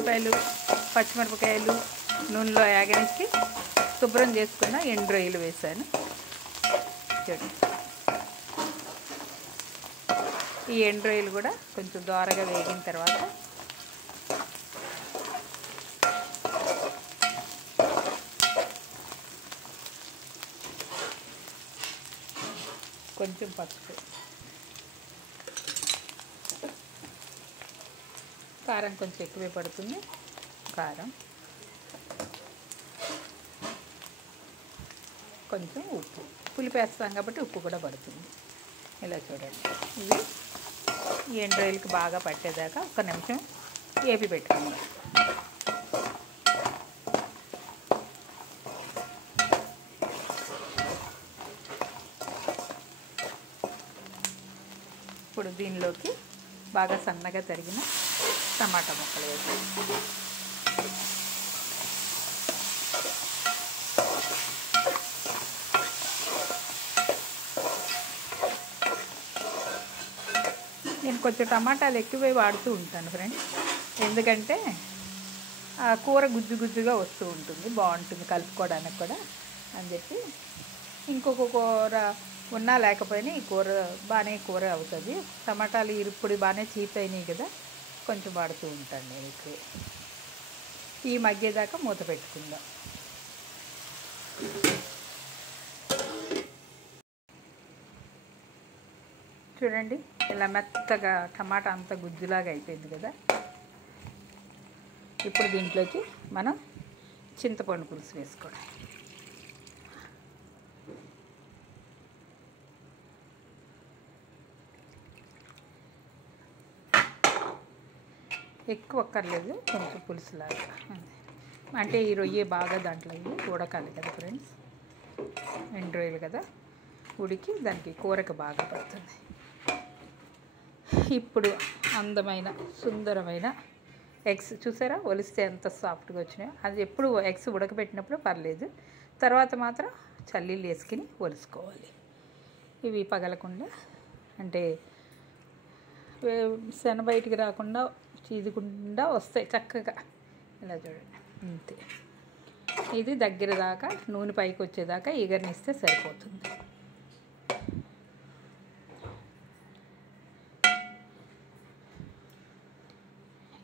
ఉల్లిపాయలు పచ్చిమిరపకాయలు నూనెలో యాగనిచ్చి శుభ్రం చేసుకున్న ఎండు రొయ్యలు వేసాను. చూడండి, ఈ ఎండు రొయ్యలు కూడా కొంచెం దోరగా వేగిన తర్వాత కొంచెం పసుపు, కారం కొంచెం ఎక్కువే పడుతుంది, కారం కొంచెం ఉప్పు, పులుపు వేస్తాం కాబట్టి ఉప్పు కూడా పడుతుంది. ఇలా చూడండి, ఇవి ఈ ఎండు రొయ్యలకి బాగా పట్టేదాకా ఒక నిమిషం ఏపి పెట్టుకుందాం. ఇప్పుడు దీనిలోకి బాగా సన్నగా తరిగిన టమాటా ముక్కలు వేసాను. నేను కొంచెం టమాటాలు ఎక్కువే వాడుతూ ఉంటాను ఫ్రెండ్స్, ఎందుకంటే ఆ కూర గుజ్జు గుజ్జుగా వస్తూ ఉంటుంది, బాగుంటుంది కలుపుకోవడానికి కూడా అని చెప్పి. ఇంకొక కూర ఉన్నా లేకపోయినా ఈ కూర బాగానే కూర అవుతుంది. టమాటాలు ఇప్పుడు బాగానే చీప్ అయినాయి కదా, కొంచెం వాడుతూ ఉంటాను నేను ఎక్కువ. ఈ మగ్గేదాకా మూత పెట్టుకుందాం. చూడండి, ఇలా మెత్తగా టమాటా అంతా గుజ్జులాగా అయిపోయింది కదా. ఇప్పుడు దీంట్లోకి మనం చింతపండు పులుసు వేసుకోవడం. ఎక్కువ అక్కర్లేదు, కొంచెం పులుసులాగా, అంటే ఈ రొయ్య బాగా దాంట్లో ఉడకాలి కదా ఫ్రెండ్స్. ఎండు రొయ్యలు కదా, ఉడికి దానికి కూరకు బాగా పడుతుంది. ఇప్పుడు అందమైన సుందరమైన ఎగ్స్ చూసారా, ఒలిస్తే ఎంత సాఫ్ట్గా వచ్చినాయో. అది ఎప్పుడు ఎగ్స్ ఉడకబెట్టినప్పుడు పర్లేదు, తర్వాత మాత్రం చల్లీలు వేసుకుని ఒలుసుకోవాలి. ఇవి పగలకుండా, అంటే శన బయటికి రాకుండా చీదుకుండా వస్తాయి చక్కగా. ఇలా చూడండి, అంతే. ఇది దగ్గర దాకా నూనె పైకి వచ్చేదాకా ఈగర్నిస్తే సరిపోతుంది.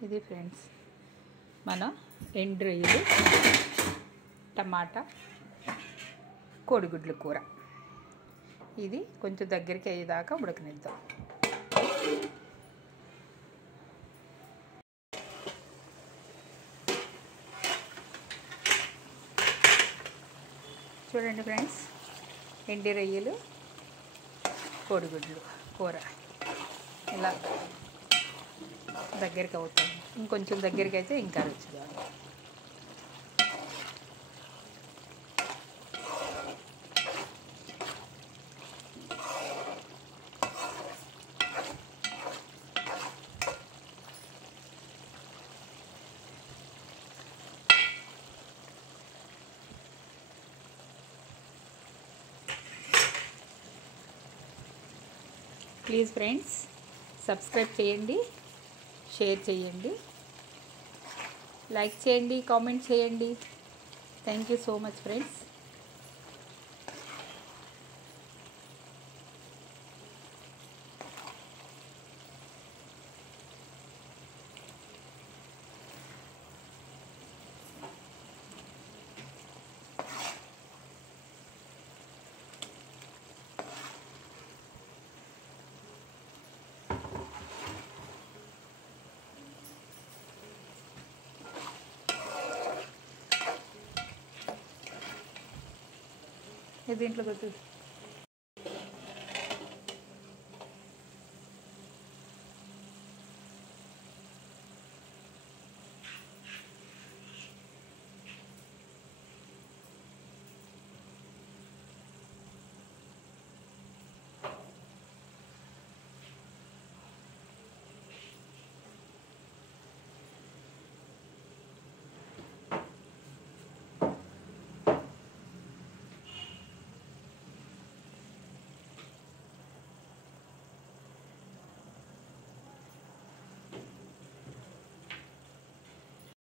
ఇది ఫ్రెండ్స్ మన ఎండు రొయ్యలు టమాటా కోడిగుడ్ల కూర. ఇది కొంచెం దగ్గరికి అయ్యేదాకా ఉడకనిద్దాం. చూడండి ఫ్రెండ్స్, ఎండు రొయ్యలు కోడిగుడ్లు కూర ఇలా దగ్గరికి అవుతుంది. ఇంకొంచెం దగ్గరికి అయితే ఇంకా రుచిగా. ప్లీజ్ ఫ్రెండ్స్, సబ్స్క్రైబ్ చేయండి, షేర్ చేయండి, లైక్ చేయండి, కామెంట్ చేయండి. Thank you so much friends. దీంట్లో కొద్ది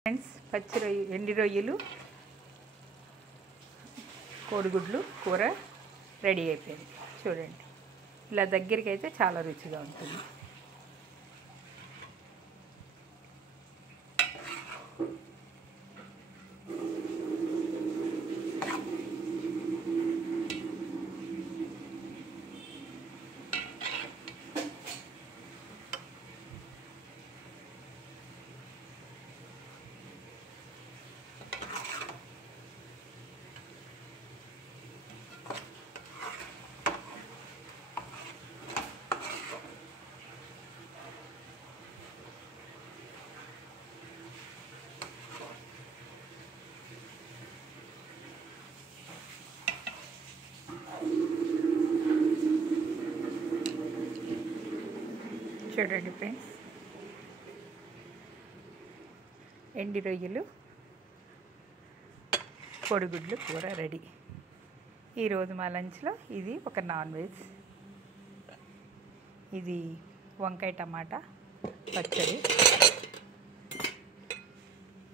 ఫ్రెండ్స్, పచ్చి రొయ్య, ఎండి రొయ్యలు, కోడిగుడ్లు కూర రెడీ అయిపోయింది. చూడండి, ఇలా దగ్గరికి అయితే చాలా రుచిగా ఉంటుంది. చూడండి ఫ్రెండ్స్, ఎండి రొయ్యలు, కోడిగుడ్లు కూర రెడీ. ఈరోజు మా లంచ్లో ఇది ఒక నాన్ వెజ్. ఇది వంకాయ టమాటా పచ్చడి,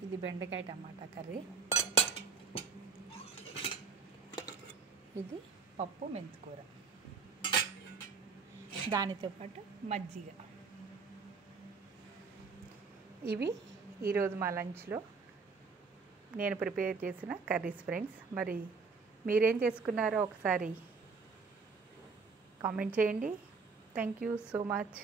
ఇది బెండకాయ టమాటా కర్రీ, ఇది పప్పు మెంతికూర, దానితో పాటు మజ్జిగ. ఇవి ఈరోజు మా లంచ్లో నేను ప్రిపేర్ చేసిన కర్రీస్ ఫ్రెండ్స్. మరి మీరేం చేసుకున్నారో ఒకసారి కామెంట్ చేయండి. Thank you so much.